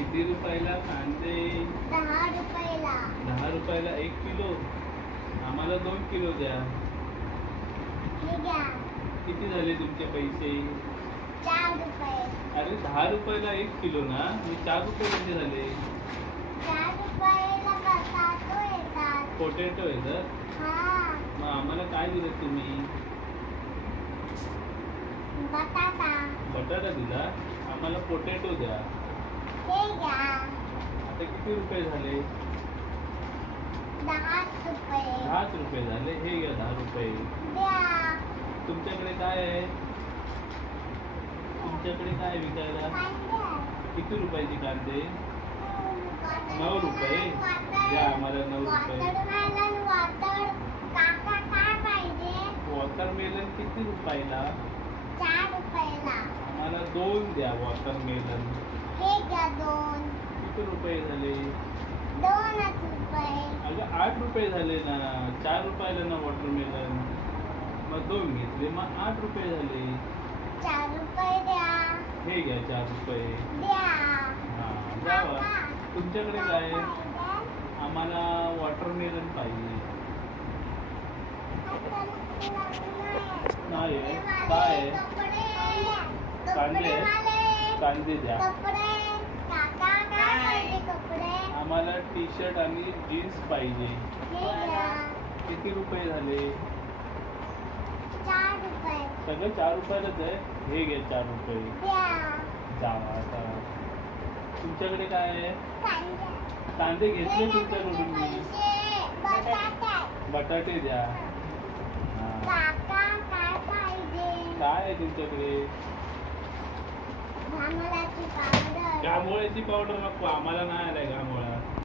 किती रुपयाला कांदे? 10 रुपयाला. 10 रुपयाला 1 किलो. आम्हाला 2 किलो द्या. हे घ्या. किती झाले तुमचे पैसे? 4 रुपये. अरे 10 रुपयाला 1 किलो ना, मी 4 रुपये कसे झाले? 4 रुपयाला बटाटो येतात. पोटॅटो आहे तर हा. मग आम्हाला काय दिलं तुम्ही? बटाटा. बटाटा दिला. आम्हाला पोटॅटो द्या. हे घ्या. आता किती रुपये झाले? 10 रुपये. 10 रुपये झाले. हे घ्या 10 रुपये. द्या. तुमच्याकडे काय आहे? तुमच्याकडे काय विकायला? कांदे. किती रुपयाचे कांदे? 9 रुपये. द्या आम्हाला 9 रुपये. वॉटरमेलन. काका काय पाहिजे? वॉटरमेलन किती रुपयाला? 4 रुपयाला. आम्हाला 2 द्या वॉटरमेलन. हे घ्या 2. किती रुपये झाले? 2 रुपये. अगं 8 रुपये झाले ना. 4 रुपयाला ना वॉटरमेलन. मग 2 घेतले, मग 8 रुपये झाले. 4 रुपये द्या. हे घ्या 4 रुपये. द्या. हा जावा. तुमच्याकडे काय आहे? पाहिजे? आम्हाला वॉटरमेलन पाहिजे. नाही आहे. काय आहे? कांदे आहे? कांदे द्या. कपडे. काका काय पाहिजे? कपडे. आम्हाला टी शर्ट आणि जीन्स पाहिजे. हे घ्या. किती रुपये झाले? 4 रुपये. सगळं 4 रुपयालाच आहे. हे घ्या 4 रुपये. द्या. जावा आता. तुमच्याकडे काय आहे? कांदे. कांदे घेतले तुमच्याकडून मी. पैसे. बटाटे. बटाटे द्या. हा. काका काय पाहिजे? काय आहे तुमच्याकडे? घामोळ्याची पावडर. घामोळ्याची पावडर नको. आम्हाला नाही आलाय घामोळा.